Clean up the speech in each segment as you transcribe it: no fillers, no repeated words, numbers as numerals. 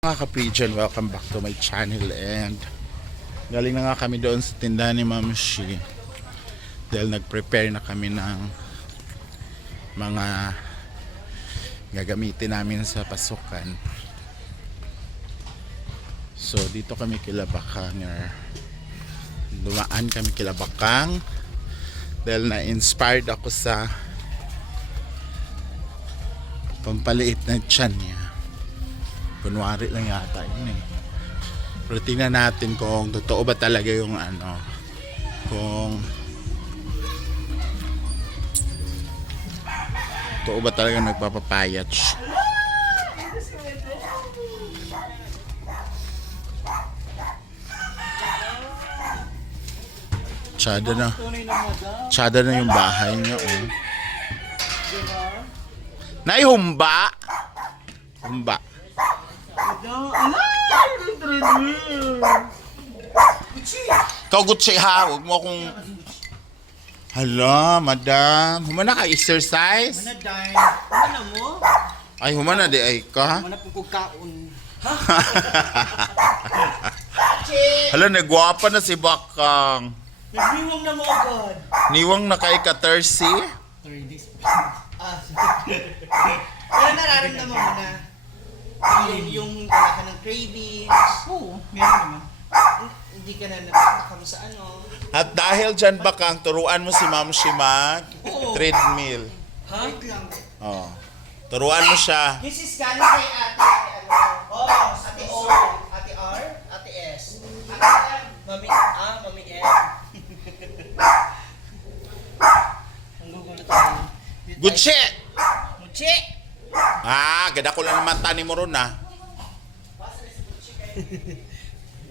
Mga ka-Pigeon, welcome back to my channel. And galing na nga kami doon sa tindahan ni Ma'am Shi dahil nag-prepare na kami ng mga gagamitin namin sa pasukan. So dito kami kila Bakang, dumaan kami kila Bakang dahil na-inspired ako sa pampaliit na tiyan niya. Kunwari lang yata yun eh. Pero tingnan natin kung totoo ba talaga yung kung totoo ba talaga nagpapapayat. Tsada na yung bahay niya, oh. Nay, humba. Ikaw Gucci ha, huwag mo akong... Hala, madam. Humana ka exercise? Humana dahil. Humana mo? Ay, humana di ay ka? Humana po kaon. Hala, nagwapa na si Bakang. Nagniwang na mo agad. Niwang na kay Katersi? 3 days. Pero nararamdaman mo na yung wala ka ng cravings. Oo, meron naman. Hindi ka na nagkakam sa ano. At dahil dyan Bakang, turuan mo si Ma'am Shimag treadmill. Ha? Wait lang. Oh. Turuan mo siya. This is galing kay ate, ate O, ate R, ate S. Ate M. Mami M. Ang gugulo tayo. Gucci! Gucci! Ganda ko lang naman tani mo ron Ang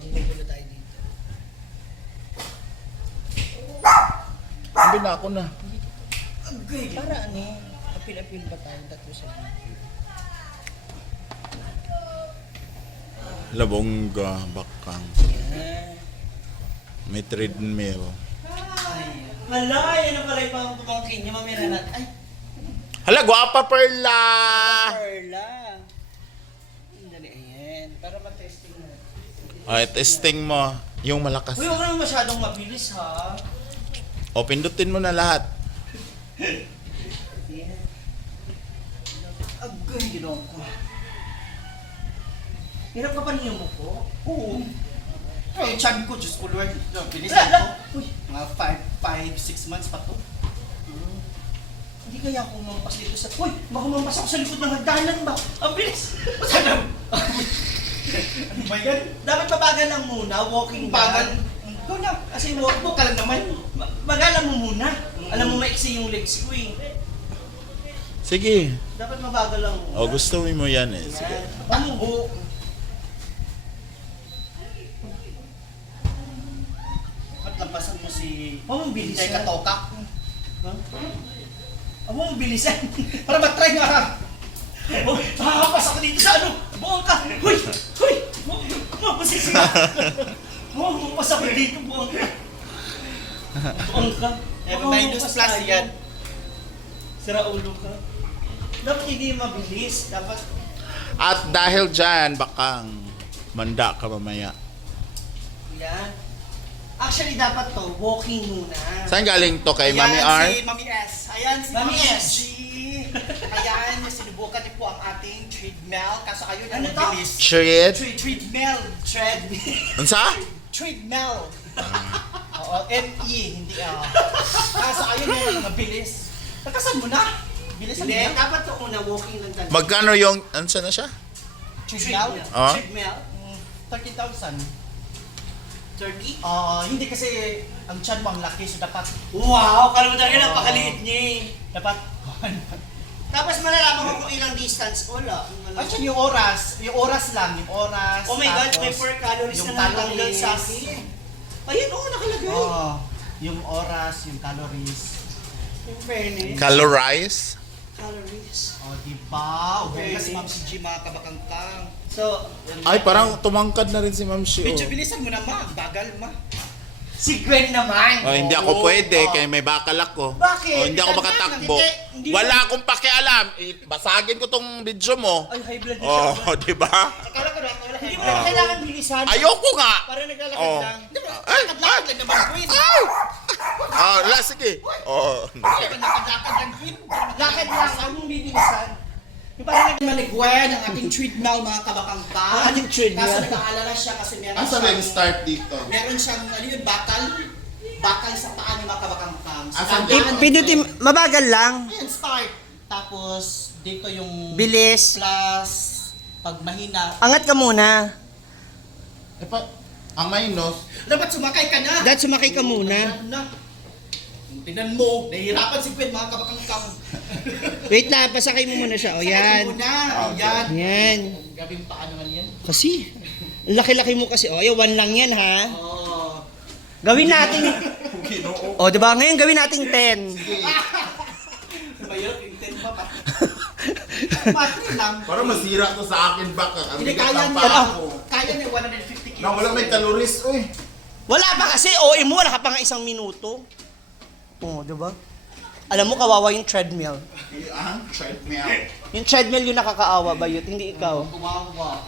gugulo tayo dito. Ambil na ako na. Agay, para ano? Apil-apil ba tayo tatlo sa video? Labongga, Bakang. May treadmill. Hala, yan na pala yung pamangkin niya, mamira natin. Ay, Hala, guwapa Perla! Perla. Dali, ayan. Para matesting na. Ay, testing mo. Yung malakas. Uy, huwag naman masyadong mabilis, ha? O, pindutin mo na lahat. Ayan. Agay, ginawa ko. Hirap ka pa niyo mo ko? Oo. Ay, sabi ko, Diyos ko Lord, bilisan ko. Uy, mga 5-6 months pa to. Hindi kaya ako mampas dito sa... Uy, baka mampas ako sa likod ng hagdanan ba? Ang bilis! Masarap! Ano ba yan? Dapat mabagal lang muna, walking bagal. Ikaw na, kasi walk ka lang naman. Bagalan mo muna. Alam mo, maiksi yung legs ko eh. Sige. Dapat mabagal lang muna. O, gusto mo yan eh. Sige. Pamuho. At lampasan mo si... Huwag mong bilisan. Hindi katokak. Huwag mong bilisan. Para matry nga. Makakampas ako dito sa ano. Buong ka. Huy! Huy! Mapasisi ka. Makakampas ako dito. Buong ka. Buong ka. Minus plus yan. Sira ulo ka. Dapat hindi mabilis. Dapat... At dahil dyan, Bakang, manda ka mamaya. Yan. Actually, dapat to, walking muna. Saan galing to? Kay Mami R? Si Mami S. Ayan si Mami Mami S. G. Ayan, sinubukan niyo po ang ating treadmill. Kaso kayo Ano yung to? mabilis. Tread? Treadmill. Unsa? Treadmill. Oo, M-E, hindi Kaso kayo yung mabilis. Pagkasan mo na. Bilisan mo Hindi, na. dapat to una, walking lang talaga. Magkano yung... Ansa na siya? Treadmill. Ah? Treadmill. 30,000. 30? Hindi kasi ang tiyan mo ang laki, so dapat Wow! Kala mo talaga napakaliit niya eh. dapat Tapos malalaman ko kung ilang distance. Wala. Actually, yung oras lang, yung oras. Oh my God, may tapos 4 calories yung na natanggal calories. sa akin. Ayun, oo, nakalagay. Yung oras, yung calories. In fairness. Calorize? Calories. Diba? Okay. Kasi Ma'am si G, mga kabakangkang. So, Ay, parang tumangkad na rin si Ma'am Shi. Medyo bilisan mo na, ma. Bagal, ma. si Gwen naman. Oh, hindi ako pwede kaya may bakal ako. Bakit? Oh, hindi ako makatakbo. Hindi Wala akong pakialam. Basagin ko tong video mo. Ay, high blood na Oh, siya. di ba? Akala ko na ako Kailangan bilisan. Ayoko nga! Para naglalakad Oh. lang. Di ba? Ay, Lakad lang naman, Queen. Sige. Oh. Lakad lang, Queen. Lakad lang. Anong bibilisan? Yung parang nagmaligwan ang ating treadmill, mga kabakang pa. Ating treadmill? Kaso nag-aalala siya kasi start dito? meron siyang, ano yun, bakal sa paa ni mga kabakang pam. Asan Pinutin, Mabagal lang. ayan, start. Tapos, dito yung Bilis. plus, pag mahina. Angat ka muna. Ang mainos, Dapat sumakay ka na. Dad, sumakay ka muna. Ayan na. Tingnan mo, nahihirapan si Gwen, mga kabakang pam. Wait lang, pasakay mo muna siya. O yan. Muna, ayan. Yan. Gabing paa naman yan. Kasi, ang laki-laki mo kasi. O, one lang yan ha. Oh. Gawin natin. O, diba? Ngayon gawin natin 10. Mahirap yung 10 pa. Matri lang. para masira to sa akin baka. Ang Hindi bigat kaya ng niya. paa ko. Kaya niya 150 kilos. Na wala may calories, uy. Wala pa kasi. OE mo, wala ka pa nga 1 minuto. O, diba? Alam mo, kawawa yung treadmill. Ang treadmill. Yung treadmill yung nakakaawa ba yun? Hindi ikaw. Kumawa.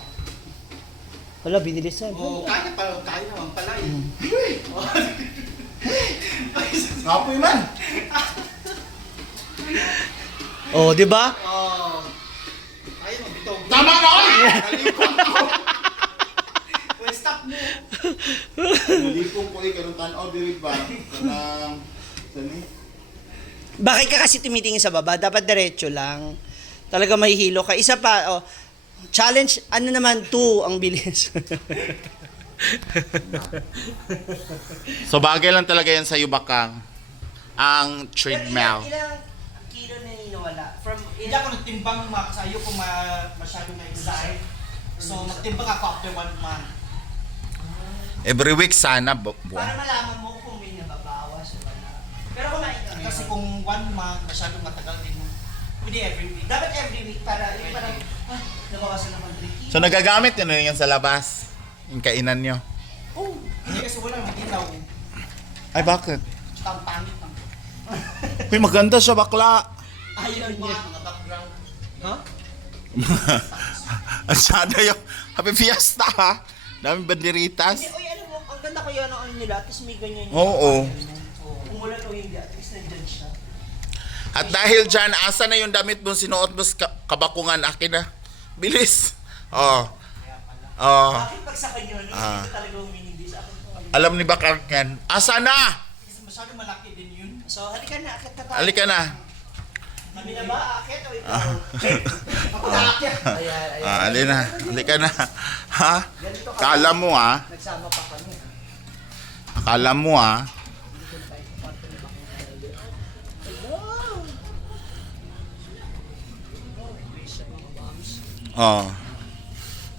Wala, binilisan. Oh, kaya naman pala eh. Kapoy man. O, diba? Oh. Kaya mo bitaw. Tama na, oy! Nalipong ko. Well, stop mo. Nalipong ko, kanong tanaw, diri ba? Kanang, sani? Bakit ka kasi tumitingin sa baba? Dapat diretso lang. Talaga mahihilo ka. Isa pa, oh, challenge, ano naman, 2 ang bilis. So bagay lang talaga yan sa Bakang. Ang treadmill. Ilang kilo na ninawala? From Hindi ako nagtimbang sa'yo kung masyadong na-excite. So, magtimbang ako after 1 month. Every week sana Para malaman mo kung may nababawas o wala. Pero kumain ka ngayon. Kasi kung 1 month, masyadong matagal din mo. Hindi every week. Dapat every week para yung parang, nabawasan naman 3 kilos. So nagagamit nyo na yan sa labas? Yung kainan nyo? Oh, hindi kasi wala nang ilaw. Ay bakit? Tsaka ang pangit lang. Uy, maganda siya bakla. Ayaw niya. Mga background. Ha? Asada yung Happy Fiesta ha. Daming banderitas. Hindi, oy, alam mo, ang ganda kaya ng ano nila, tapos may ganyan yung Oo. Kung wala o hindi, at least nandyan siya. At dahil dyan, asa na yung damit mo sinuot mo sa kabakungan? Akin na. Bilis. Oh. Oh. Bakit pag sa kanya, no, hindi ko talaga huminindi sa akin. Alam ni Bakang yan. Asa na? Kasi masyadong malaki din yun. So, halika na, akit ka pa. Halika na. Kami na ba, akit o ikaw? Ako nakakya. Ayan, ayan. Halika na. Halika na. Ha? Kala mo ha? Nagsama pa kami. Akala mo ha? Oh.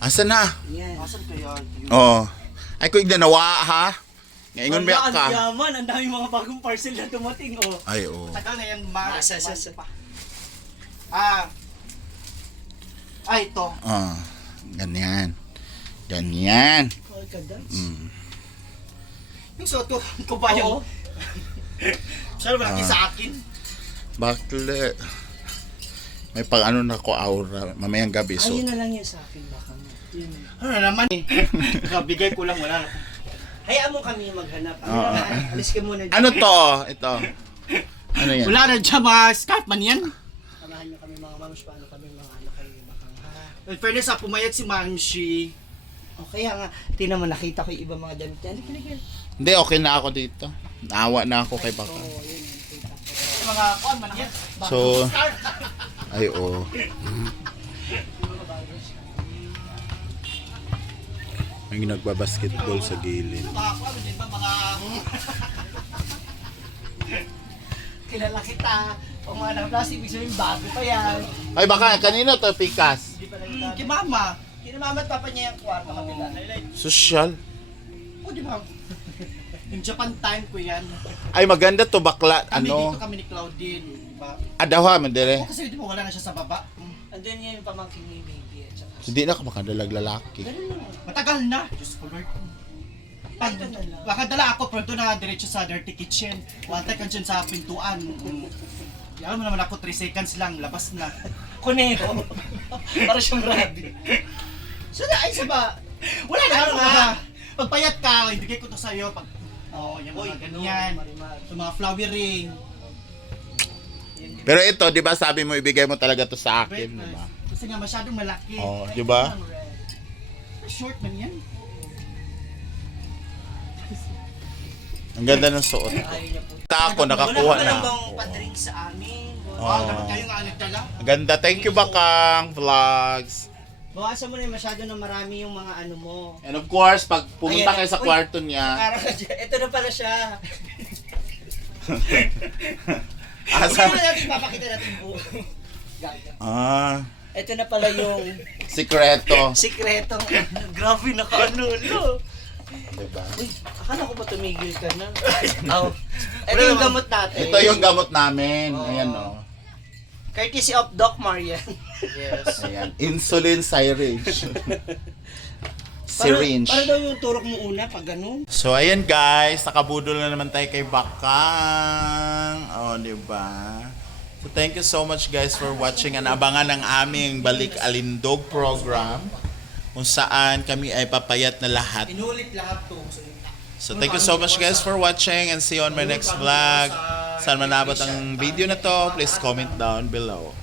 Asa na? Yan. Asan kaya yun? Oh. Ay ko igdanawa ha? Ngayon ba Ang ka? yaman, ang dami mga bagong parcel na dumating, oh. Ay oh. Tagal na yan, Sa. pa. Ito. Oh. Ganyan. Ganyan. Oh, kadats. Yung suot ko ba yung... Oo. Masyadong malaki sa akin. Bakle. May pang ano na ko aura. Mamayang gabi so. Ayun na lang yan sa akin, baka mo. Yun. Ano naman eh. Bigay ko lang, wala na. Hayaan mo kami maghanap. Oo. Alis ka muna dyan. Ano to? Ito. Ano yan? Wala na dyan, mga scarf man yan. Samahan niyo kami mga mams, paano kami mga anak kayo bakang ha. In fairness, pumayat si Mamshi. O kaya nga, tingnan mo, nakita ko yung iba mga damit. Halika. Hindi, okay na ako dito. Naawa na ako kay Bakang. Oo, yun. Nakita ko. Yung mga kuan man yan. So, ay oh. May nagbabasketball sa gilid. Mga kuan, din ba mga... Kilala kita. O mga na-plastic, ibig sabihin bago pa yan. Ay baka kanino to pikas? Hindi pa lang Kay mama. Kinamamat pa pa niya yung kwarto kabila. Social. O di ba? Yung Japan time ko yan. Ay maganda to bakla. Kami Ano? dito kami ni Claudine. Diba? Adawa man dire. O kasi di ba wala na siya sa baba. Andun niya yung pamangkin ni baby at saka. Hindi na ka makadalag lalaki. Ganun lang. Matagal na. Diyos ko Lord. Pag, Ito na lang. baka dala ako pero doon na diretso sa dirty kitchen. Wala ka dyan sa pintuan. Alam mo naman ako 3 seconds lang. Labas na. Kuneho. Para siyang rabbit. So na, ay sa ba? Wala na Ano ano nga? nga. Pagpayat ka, ibigay ko to sa'yo. Pag, yung mga ganyan. Yung mga flowering. Pero ito, di ba sabi mo ibigay mo talaga to sa akin, di ba? Kasi nga masyadong malaki. Oh, di ba? Short man yan. Ang ganda ng suot ko. Ayaw niya po. Ako, nakakuha Wala ka na bang ako. pa-drink sa amin? Oh. Dapat kayo nga nagdala. Ang ganda. Thank you, Bakang Vlogs. Bawasan mo na yung masyado na marami yung mga ano mo. And of course, pag pumunta Ayan, kayo sa uy. kwarto niya, Parang, ito na pala siya. asa? Ito na natin, papakita natin buo. Ah, Ito na pala yung sikreto. sikretong, grabe naka-ano, no? Diba? Uy, akala ko ba tumigil ka na? Oh. Ito yung gamot natin. Ito yung gamot namin. Ayan, oh. Courtesy of Doc Marian. Yes. Ayan. Insulin syringe. Syringe. Para daw yung turok mo una pag ganun. So, ayan guys. Nakabudol na naman tayo kay Bakang. Oh, diba? So, thank you so much guys for watching. And abangan ang aming Balik Alindog program kung saan kami ay papayat na lahat. Inulit lahat to. So, thank you so much guys for watching and see you on my next vlog. Saan manabot ang video na to, please comment down below.